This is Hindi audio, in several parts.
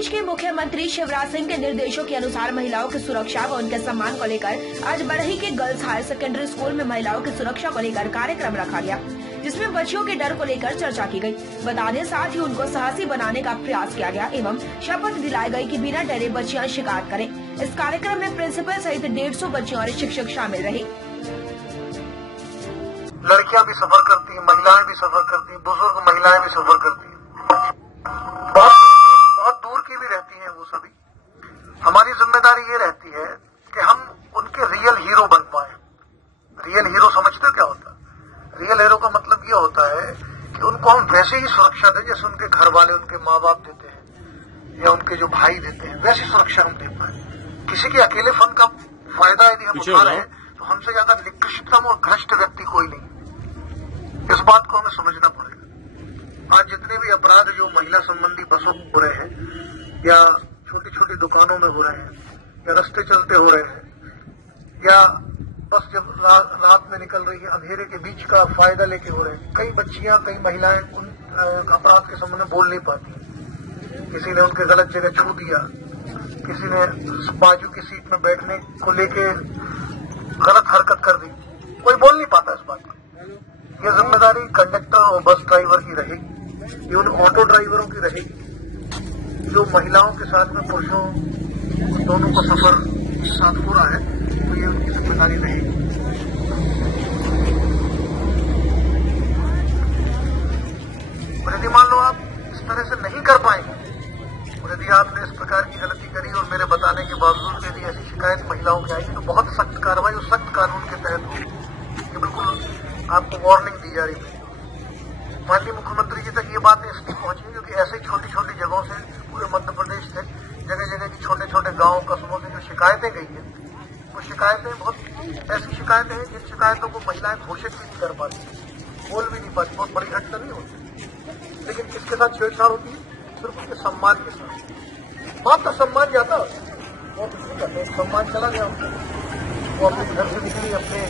प्रदेश के मुख्यमंत्री शिवराज सिंह के निर्देशों के अनुसार महिलाओं की सुरक्षा व उनके सम्मान को लेकर आज बरही के गर्ल्स हायर सेकेंडरी स्कूल में महिलाओं की सुरक्षा को लेकर कार्यक्रम रखा गया, जिसमें बच्चियों के डर को लेकर चर्चा की गई। बता दें, साथ ही उनको साहसी बनाने का प्रयास किया गया एवं शपथ दिलाई गई कि बिना डरे बच्चियां शिकायत करें। इस कार्यक्रम में प्रिंसिपल सहित 150 बच्चियों और शिक्षक शामिल रहे। लड़कियां भी सफर करती हैं, महिलाएं भी सफर करती हैं, बुजुर्ग महिलाएं भी सफर करती हैं, बहुत दूर की भी रहती हैं वो सभी। हमारी जिम्मेदारी ये रहती है कि हम उनके रियल हीरो बन पाए। रियल हीरो समझते क्या होता है? रियल हीरो का मतलब ये होता है कि उनको हम वैसे ही सुरक्षा दें जैसे उनके घर वाले, उनके माँ बाप देते हैं या उनके जो भाई देते हैं, वैसी सुरक्षा हम दे पाए। किसी के अकेले फन का फायदा यदि हम उठा रहे हैं तो हमसे ज्यादा निकृष्टतम और भ्रष्ट व्यक्ति कोई नहीं। इस बात को हमें समझना पड़ेगा। आज जितने भी अपराध जो महिला संबंधी बसों में हो रहे हैं या छोटी छोटी दुकानों में हो रहे हैं या रास्ते चलते हो रहे हैं या बस जब रात में निकल रही है अंधेरे के बीच का फायदा लेके हो रहे हैं, कई बच्चियां, कई महिलाएं उन अपराध के संबंध में बोल नहीं पाती। किसी ने उनके गलत जगह छू दिया, किसी ने बाजू की सीट में बैठने को लेके गलत हरकत कर दी, कोई बोल नहीं पाता इस बात पर। ये जिम्मेदारी कंडक्टर और बस ड्राइवर की रहेगी, ये उन ऑटो ड्राइवरों की रहेगी जो महिलाओं के साथ में पुरुषों दोनों का सफर साथ हो रहा है, तो ये उनकी जिम्मेदारी रहेगी। और यदि मान लो आप इस तरह से नहीं कर पाएंगे और यदि आपने इस प्रकार की गलती करी और मेरे बताने के बावजूद यदि ऐसी शिकायत महिलाओं की आएगी तो बहुत सख्त कार्रवाई और सख्त कानून के तहत होगी। ये बिल्कुल आपको वार्निंग दी जा रही है। माननीय मुख्यमंत्री जी तक ये बातें इसलिए पहुंची क्योंकि ऐसे छोटी छोटी जगहों से पूरे मध्य प्रदेश से जगह जगह की छोटे छोटे गांव कस्बों से जो शिकायतें गई हैं, वो शिकायतें बहुत ऐसी शिकायतें हैं जिन शिकायतों को महिलाएं घोषित भी नहीं कर पाती, बोल भी नहीं पाती, बहुत बड़ी घटना नहीं होती, लेकिन किसके साथ छेड़छाड़ होती है? सिर्फ उसके सम्मान के साथ। बात का सम्मान जाता है और सम्मान चला गया उनको, वो अपने घर से निकली, अपने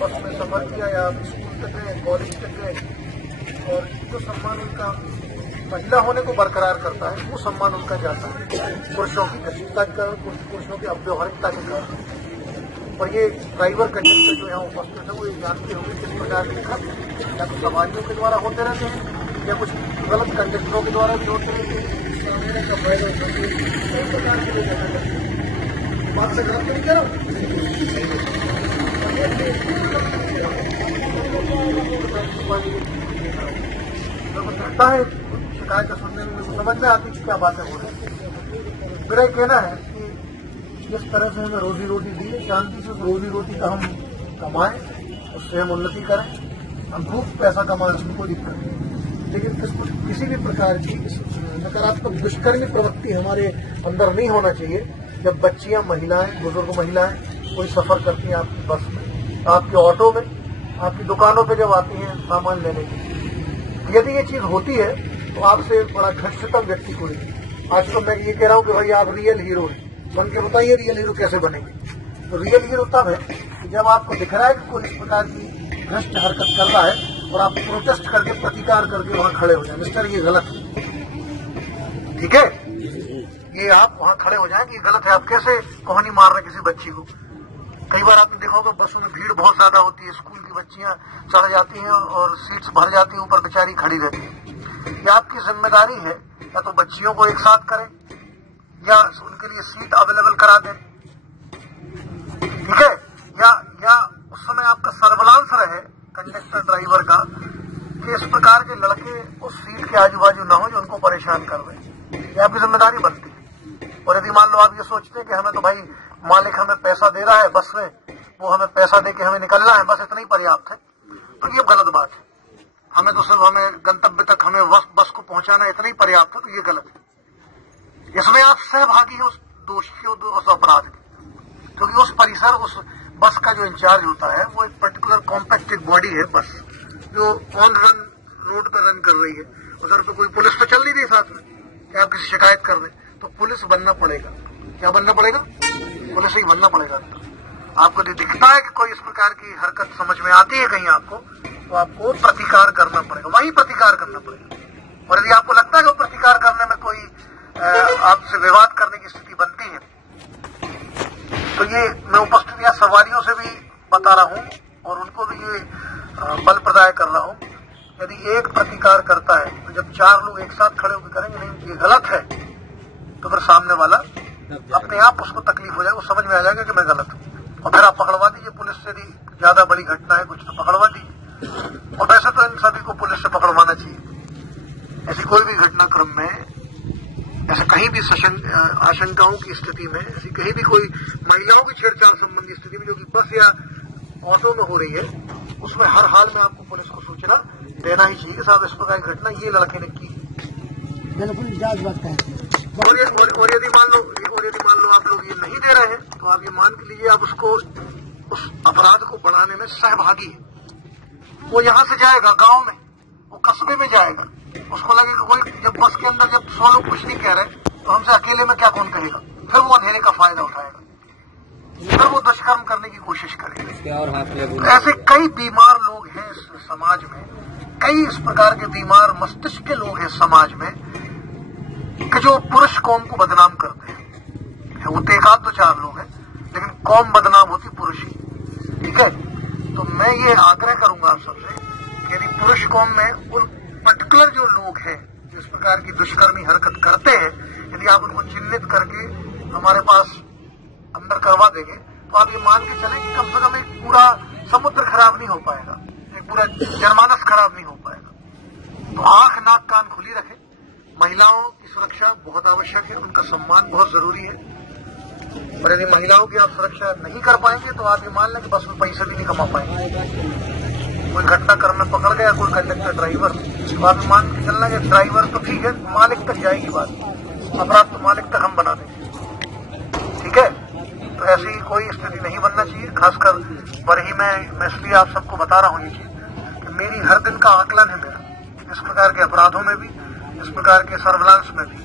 बस में सफर किया या स्कूल तक गए, कॉलेज तक गए, और जो सम्मान उनका महिला होने को बरकरार करता है वो सम्मान उनका जाता है पुरुषों की घटितता का, पुरुषों की अव्यवहारिकता के कारण। और ये ड्राइवर कंडक्टर जो यहाँ उपस्थित है वो ये जानते होंगे किस प्रकार के खर्च या तो सवारियों के द्वारा होते रहते हैं या कुछ गलत कंडक्टरों के द्वारा भी होते रहते हैं। का फायदा कई प्रकार के लोग बात से गलत नहीं करो। लगता है शिकायत सुनने में समझ में आती है क्या बातें हो रही है। मेरा कहना है कि जिस तरह से हमें रोजी रोटी दी है, शांति से रोजी रोटी का हम कमाएं, उससे हम उन्नति करें, हम खूब पैसा कमाएं, उसमें कोई दिक्कत नहीं, लेकिन किसी भी प्रकार की नकारात्मक दुष्कर्मी प्रवृत्ति हमारे अंदर नहीं होना चाहिए। जब बच्चियां, महिलाएं, बुजुर्ग महिलाएं कोई सफर करती हैं आपकी बस में, आपके ऑटो में, आपकी दुकानों पे जब आती हैं सामान लेने के, यदि ये चीज होती है तो आपसे बड़ा घटितम व्यक्ति कोई नहीं। आज तो मैं ये कह रहा हूं कि भाई आप रियल हीरो हैं, बन के बताइए रियल हीरो कैसे बनेंगे। तो रियल हीरो तब है कि जब आपको दिख रहा है कि कोई इस प्रकार की भ्रष्ट हरकत कर रहा है और आप प्रोटेस्ट करके, प्रतिकार करके वहां खड़े हो जाए, मिस्टर ये गलत है, ठीक है, ये आप वहां खड़े हो जाए कि गलत है, आप कैसे कोहनी मार रहे किसी बच्ची को। कई बार आपने देखा होगा बसों में भीड़ बहुत ज्यादा होती है, स्कूल की बच्चियां चढ़ जाती हैं और सीट्स भर जाती हैं, ऊपर बेचारी खड़ी रहती है। ये आपकी जिम्मेदारी है, या तो बच्चियों को एक साथ करें या उनके लिए सीट अवेलेबल करा दें, ठीक है, या उस समय आपका सर्विलांस रहे कंडक्टर ड्राइवर का कि इस प्रकार के लड़के उस सीट के आजू बाजू न हो जो उनको परेशान कर रहे हैं। ये आपकी जिम्मेदारी बनती है। और यदि मान लो आप ये सोचते हैं कि हमें तो भाई मालिक हमें पैसा दे रहा है बस में, वो हमें पैसा दे के हमें निकलना है, बस इतना ही पर्याप्त है, तो ये गलत बात है। हमें तो सिर्फ हमें गंतव्य तक हमें बस को पहुंचाना इतना ही पर्याप्त है, तो ये गलत है। इसमें आप सहभागी हो उस दोष के, उस अपराध के, क्योंकि उस परिसर, उस बस का जो इंचार्ज होता है वो एक पर्टिकुलर कॉम्पैक्टेड बॉडी है बस, जो ऑन रन रोड पर रन कर रही है। उधर पे कोई पुलिस तो चल नहीं रही साथ में कि आप किसी शिकायत कर दें, तो पुलिस बनना पड़ेगा। क्या बनना पड़ेगा? पुलिस ही बनना पड़ेगा। आपको यदि दिखता है कि कोई इस प्रकार की हरकत समझ में आती है कहीं आपको, तो आपको प्रतिकार करना पड़ेगा, वही प्रतिकार करना पड़ेगा। और यदि आपको लगता है कि प्रतिकार करने में कोई आपसे विवाद करने की स्थिति बनती है, तो ये मैं उपस्थित यहाँ सवारियों से भी बता रहा हूँ और उनको भी ये बल प्रदाय कर रहा हूँ। यदि एक प्रतिकार करता है तो जब 4 लोग एक साथ खड़े होकर करेंगे नहीं ये गलत है, तो फिर सामने वाला अपने आप उसको तकलीफ हो जाएगा, वो समझ में आ जाएगा कि मैं गलत हूँ, और फिर आप पकड़वा दीजिए। पुलिस से यदि ज्यादा बड़ी घटना है कुछ तो पकड़वा दीजिए, और वैसे तो इन सभी को पुलिस से पकड़वाना चाहिए। ऐसी कोई भी घटनाक्रम में, ऐसे कहीं भी आशंकाओं की स्थिति में, ऐसी कहीं भी कोई महिलाओं की छेड़छाड़ संबंधी स्थिति में जो कि बस या ऑटो में हो रही है, उसमें हर हाल में आपको पुलिस को सूचना देना ही चाहिए कि साहब इस प्रकार की घटना ये लड़के ने की। और यदि मान लो आप लोग ये नहीं दे रहे हैं, तो आप ये मान के लीजिए आप उसको उस अपराध को बढ़ाने में सहभागी है। वो यहाँ से जाएगा गांव में, वो कस्बे में जाएगा, उसको लगेगा कोई, जब बस के अंदर जब 100 लोग कुछ नहीं कह रहे तो हमसे अकेले में क्या कौन कहेगा, फिर वो अंधेरे का फायदा उठाएगा, फिर वो दुष्कर्म करने की कोशिश करेगा। ऐसे कई बीमार लोग हैं इस समाज में, कई इस प्रकार के बीमार मस्तिष्क के लोग हैं समाज में कि जो पुरुष कौम को बदनाम करते हैं। वो तो 1 आध 4 लोग हैं, लेकिन कौम बदनाम होती पुरुष ही, ठीक है। तो मैं ये आग्रह करूंगा आप सबसे कि यदि पुरुष कौम में उन पर्टिकुलर जो लोग हैं जो इस प्रकार की दुष्कर्मी हरकत करते हैं, यदि आप उनको चिन्हित करके हमारे पास अंदर करवा देंगे, तो आप ये मान के चलें कि कम से कम एक पूरा समुद्र खराब नहीं हो पाएगा, एक पूरा जनमानस खराब नहीं हो पाएगा। तो आंख नाक कान खुली रखें। महिलाओं की सुरक्षा बहुत आवश्यक है, उनका सम्मान बहुत जरूरी है, और यदि महिलाओं की आप सुरक्षा नहीं कर पाएंगे तो आप ये मान लें कि बस में पैसे भी नहीं कमा पाएंगे। कोई घटनाक्रम में पकड़ गया कोई कंडक्टर ड्राइवर, तो आप मान के चलना कि ड्राइवर तो ठीक है, मालिक तक जाएगी बात, अपराध तो मालिक तक हम बना देंगे, ठीक है। तो ऐसी कोई स्थिति नहीं बनना चाहिए। खासकर बरही में मैं इसलिए आप सबको बता रहा हूँ ये चीज कि मेरी हर दिन का आकलन है मेरा इस प्रकार के अपराधों में भी, इस प्रकार के सर्विलांस में भी,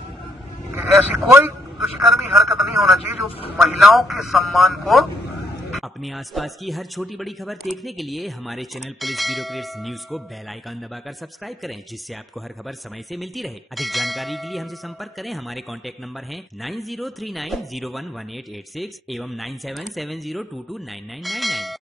कि ऐसी कोई दुष्कर्मी हरकत नहीं होना चाहिए जो महिलाओं के सम्मान को। अपने आसपास की हर छोटी बड़ी खबर देखने के लिए हमारे चैनल पुलिस ब्यूरोक्रेट्स न्यूज को बेल आइकन दबाकर सब्सक्राइब करें, जिससे आपको हर खबर समय से मिलती रहे। अधिक जानकारी के लिए हमसे संपर्क करें। हमारे कॉन्टैक्ट नंबर हैं 9039011886 एवं 9770229999।